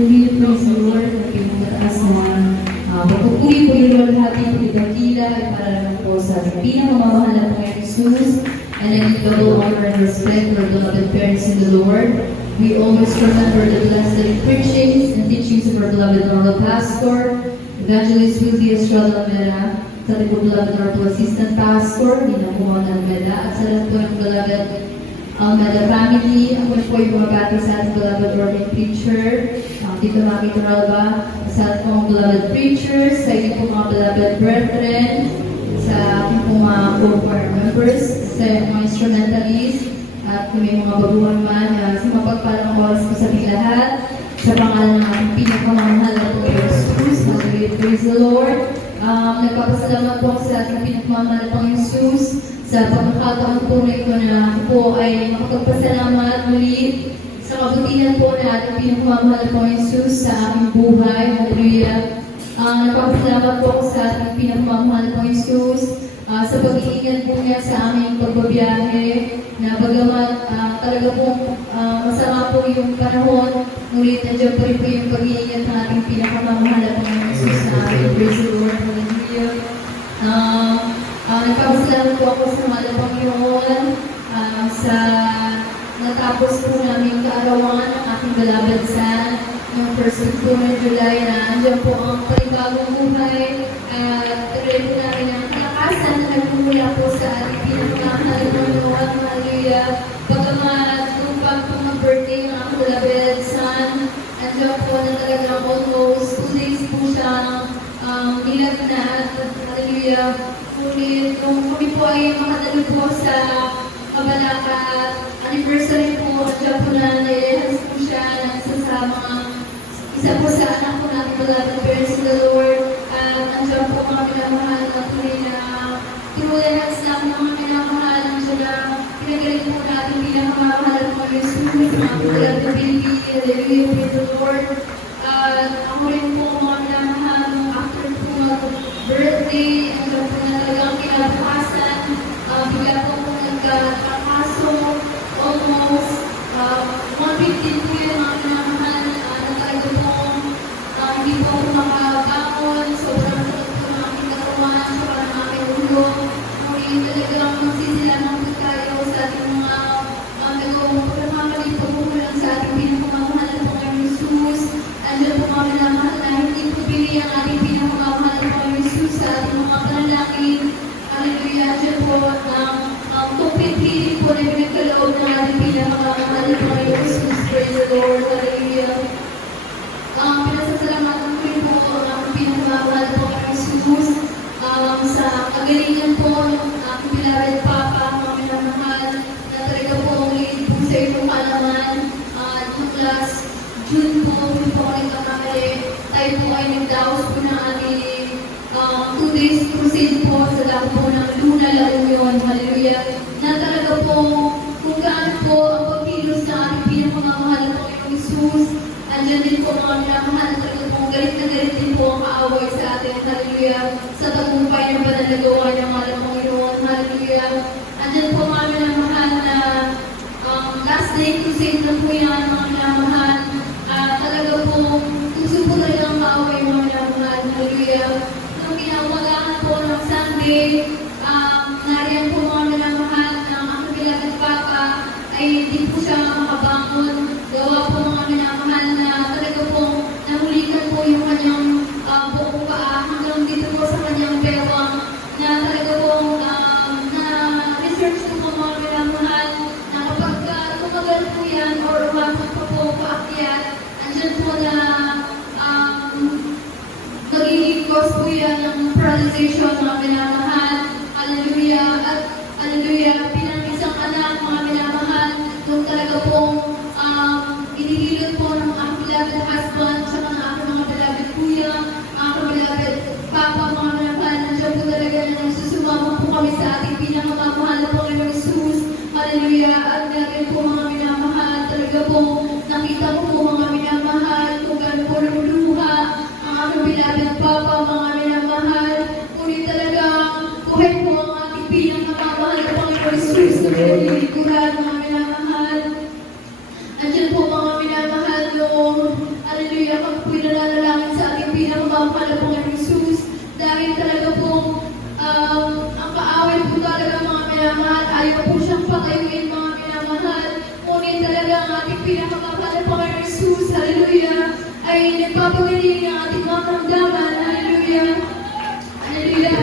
Hallelujah, praise the Lord. Nagpimataas naman. Pagpupuri po yung Lord, hati po itagkila ay para naman po sa pinakamamahal na Panginoon Jesus. And I give double honor and respect for beloved parents in the Lord. We always remember the blessed preachings and teachings of our beloved Honorable Pastor, Evangelist Wildy Estrada Almera, sa ating po beloved Honorable Assistant Pastor, Nina Juan Almera, at sa lahat po ng beloved Almera family. Ako po yung bumabati sa ating beloved ordained preacher, Tito Maki Toralba, sa ating po beloved preachers, sa ating po mga beloved brethren, sa ating po mga choir members, sa mga instrumentalists, at kung may mga baguhan man, sa mapagpalang oras po sa ating lahat, sa pangalan ng ating pinakamamahal na po Jesus. Hallelujah, praise the Lord. Nagpapasalamat po sa ating pinakamamahal na Panginoon Jesus sa pagkakataon po na ito na ako po ay makapagpasalamat muli sa kabutihan po na ating pinakamamahal na Panginoon Jesus sa aking buhay. Hallelujah. Nagpapasalamat po ako sa ating pinakamamahal na Panginoon Jesus sa pag-iingat po niya sa aming pagbabiyahe na bagamat talaga po masama po yung panahon, ngunit nandiyan po rin po yung pag-iingat ng ating pinakamamahal na Panginoon Jesus sa ating. Praise the Lord. Hallelujah. Nagpapasalamat po ako sa mahal na Panginoon sa natapos po namin kaarawan ng aking beloved son noong first week po ng July na andyan po ang panibagong buhay at tuloy po namin ang kalakasan na nagmumula po sa ating pinakamahal na Panginoon. Hallelujah. Bagamat nung pag po mag-birthday ng aking beloved son, andyan po na talagang almost 2 days po siyang nilagnat. Hallelujah. Ngunit nung kami po ay makadalo po sa Kabalakat anniversary po, andyan po na nailahas po siya ng isa po sa anak po natin beloved parents in the Lord. At andyan po mga minamahal na tuloy na tinulahas lang ng mga minamahal ang siya pinagaling po natin pinakamamahal at mga Jesus, mga beloved baby. Hallelujah, praise the Lord. At ako rin po mga minamahal after po mag-birthday, andyan po na talagang kinabukasan. Bigla po po nagkakaso, almost 115 po yung mga minamahal na talaga po hindi po ako makabangon, sobrang tulog po ng aking katawan, sobrang aking ulo. Ngunit talagang magsisilaman po tayo sa ating mga nagawang pagkakamali po po lang sa ating pinakamamahal na Panginoon Jesus. Andiyan po mga minamahal na hindi po pili ang ating pinakamamahal na Panginoon Jesus sa ating mga panalangin. Hallelujah. Andiyan po ang complete healing po na pinagkaloob ng ating pinakamamahal na Panginoon Jesus. Praise the Lord. Hallelujah. Pinasasalamatan ko rin po ang pinakamamahal na Panginoon Jesus sa kagalingan po ng aking beloved Papa, mga minamahal, na talaga po ulit po sa iyong kaalaman. Yung last June po, hindi po ako nagkakamali, tayo po ay nagdaos po ng aming 2 days crusade po sa lahat po ng Luna La Union. Hallelujah. Na talaga po kung gaano po ang pagkilos na ating pinakamamahal na Panginoon Jesus. Andiyan din po mga minamahal na talaga po galit na galit din po ang kaaway sa atin. Hallelujah. Sa tagumpay ng banal na gawa ng mahal na Panginoon. Hallelujah. Andiyan po mga minamahal na last day crusade na po yan mga minamahal. Talaga po gusto po talaga ang kaaway mga minamahal. Hallelujah. Nung ginawagahan po ng Sunday, nariyan po mga minamahal ng aking beloved Papa ay hindi po siya makabangon. Gawa po mga minamahal na talaga po nahulikan po yung kanyang buong paa hanggang dito po sa kanyang bewang na talaga po na-research po mga minamahal na kapag tumagal po yan or umabot pa po paakyat, andyan po na nagiging cause po yan ng paralyzation mga minamahal. Hallelujah. At hallelujah, bilang isang anak mga minamahal, nung talaga pong inihilot po ng aking beloved husband sa mga aking mga beloved kuya, aking beloved papa, mga minamahal, nandiyan po talaga na nagsusumama po kami sa ating pinakamamahal na Panginoon Jesus. Hallelujah. At natin po mga minamahal, talaga po nakita ko po mga minamahal kung gaano po lumuluha ang aking beloved papa, mga minamahal. Ngunit talaga buhay po ang ating pinakamamahal na Panginoon Jesus na pinagilikuran mga minamahal. Andiyan po mga minamahal noong hallelujah ating pinakamamahal na Panginoon Jesus, hallelujah, ay nagpapagaling ng ating mga karamdaman, hallelujah. Hallelujah.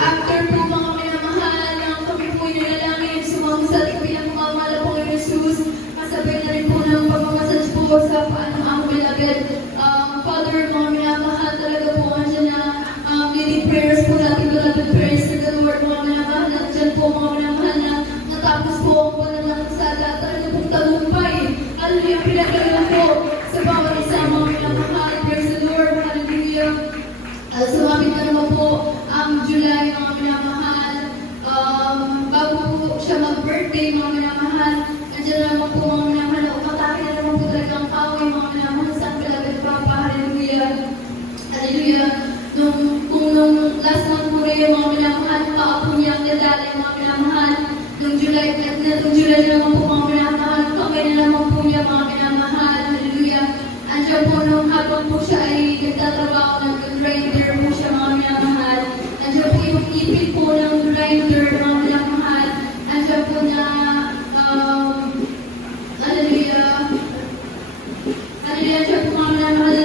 After po mga minamahal, nang kami po inanalangin, sumama sa ating pinakamamahal na Panginoon Jesus, masabay na rin po ng pagmamasage po sa paan ng aming beloved Father, mga minamahal, talaga po andyan na leading prayers po natin, beloved prayers to the Lord, mga minamahal, andyan po mga minamahal na natapos po ang pananakasada, talaga pong talumpay. Hallelujah, pinagalan po sa bawat isa, mga minamahal, praise the Lord, hallelujah. Sumapit na naman po ang July, mga minamahal. Bago po siya mag-birthday, mga minamahal, nandiyan na naman po mga minamahal, umatake na naman po talaga ang kaway, mga minamahal, sa beloved Papa, hallelujah. Hallelujah. Nung last month po rin, mga minamahal, kaapo niya ang dadalay, mga minamahal. Nung July na naman po, mga minamahal, kamay na naman po niya, mga minamahal, hallelujah. Andiyan po nung habang po siya ay nagtatrabaho ng grinder po siya, mga minamahal. Andiyan po yung ipin po ng grinder, mga minamahal. Andiyan po na, hallelujah. Hallelujah, andiyan po mga minamahal.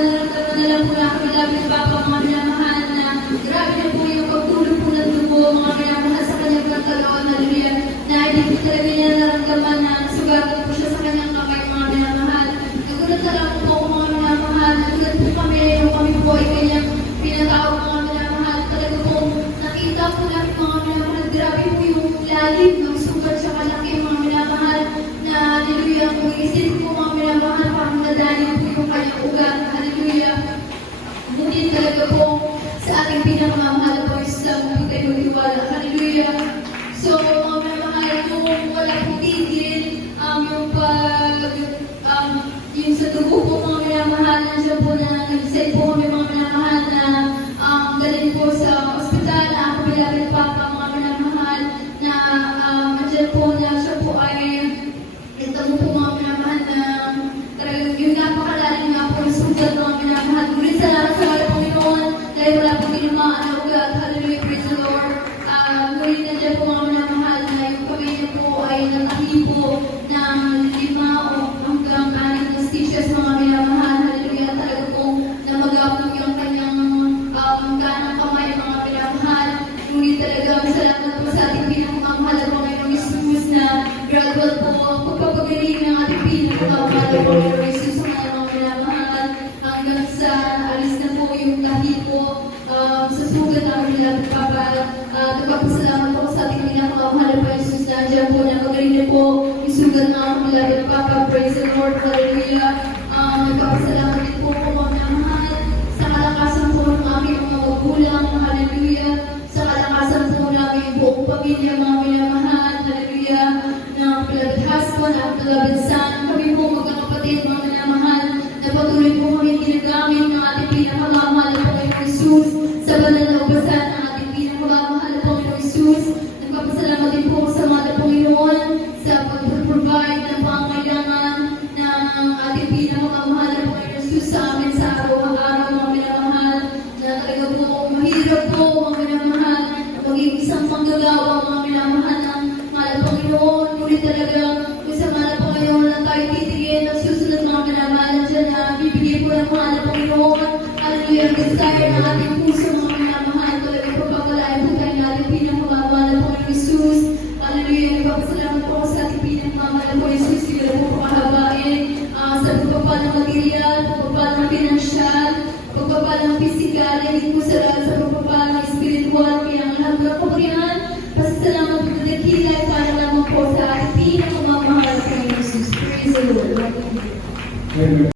Na lang po na kami labing Papa, mga minamahal, na grabe na po yung pagtulog po ng dugo, mga minamahal, sa kanyang pagkaloon, hallelujah. Na hindi po talaga niya naramdaman na sugatan po siya sa kanyang kamay, mga minamahal. Nagulat na lang po, mga minamahal. Nagulat po kami, nung kami po ay kanyang pinatawag, mga minamahal. Talaga po, nakita po namin, mga minamahal, grabe po yung lalim ng sugat siya kalaki, mga minamahal, na hallelujah, kung isip po, mga minamahal, parang nadali po yung kanyang ugat, hallelujah. Ngunit talaga po, sa ating pinakamamahal po, Islam, po tayo magtiwala, hallelujah. So, mga minamahal, kung wala pong tigil, yung sa dugo po, mga minamahal, nandiyan po na nag-send po kami, mga minamahal, na dalhin po sa ospital, na ako beloved Papa, mga minamahal, na andyan po na siya po ay nagtamo po, mga minamahal, na talagang yung napakalalim nga po yung sugat, mga minamahal. Ngunit salamat sa wala Panginoon, dahil wala pong ginamaan na ugat, hallelujah, praise the Lord. Ngunit nandiyan po, mga minamahal, na yung kamay niya po ay natahi po ng 5 o hanggang 6 na stitches, mga minamahal, hallelujah, talaga po na mag-apog yung kanyang kanang kamay, mga minamahal. Ngunit talaga salamat po sa ating pinakamamahal na Panginoong Jesus na gradual po ang pagpapagaling ng ating pinakamamahal na Panginoong Jesus, mga minamahal, hanggang sa alis na po yung tahi po sa sugat ng beloved Papa. Nagpapasalamat po sa ating pinakamamahal na Jesus na dyan po na magaling na po yung sugat ng ating beloved Papa. Praise the Lord, hallelujah. Nagpapasalamat din po mga minamahal sa kalakasan po ng aming mga magulang, hallelujah. Sa kalakasan po namin yung buong pamilya, mga minamahal, hallelujah. Ng beloved husband at beloved son, kami po magkakapatid, mga minamahal, na patuloy po kami ginagamit ng ating pinakamamahal na Panginoong Jesus sa banal na ubasan ng ating pinakamamahal na Panginoong Jesus. Nagpapasalamat din po sa mga Panginoon sa pag-provide ng pangangailangan ng ating pinakamamahal na Panginoong Jesus sa amin sa araw-araw, mga minamahal, na talaga po mahirap po, mga minamahal, maging isang manggagawa, mga minamahal ng mahal na Panginoon. Ngunit talaga, kung sa mahal na Panginoon na tayo titigin at susunod, mga minamahal, dyan na bibigay po ng mahal na Panginoon. Hallelujah, ang desire ng ating puso, mga minamahal, talaga pagpapalain po tayo ng ating pinakamamahal na Panginoong Jesus. Hallelujah, nagpapasalamat po sa ating pinakamamahal na Panginoong Jesus. Sige na po pakahabain sa pagpapal ng material, pagpapal ng financial, pagpapal ng physical, hindi po sa pagpapal ng spiritual, kaya ang lahat ng kapurihan, pasasalamat po na dakilay para lamang po sa ating pinakamamahal na Panginoong Jesus. Praise the Lord.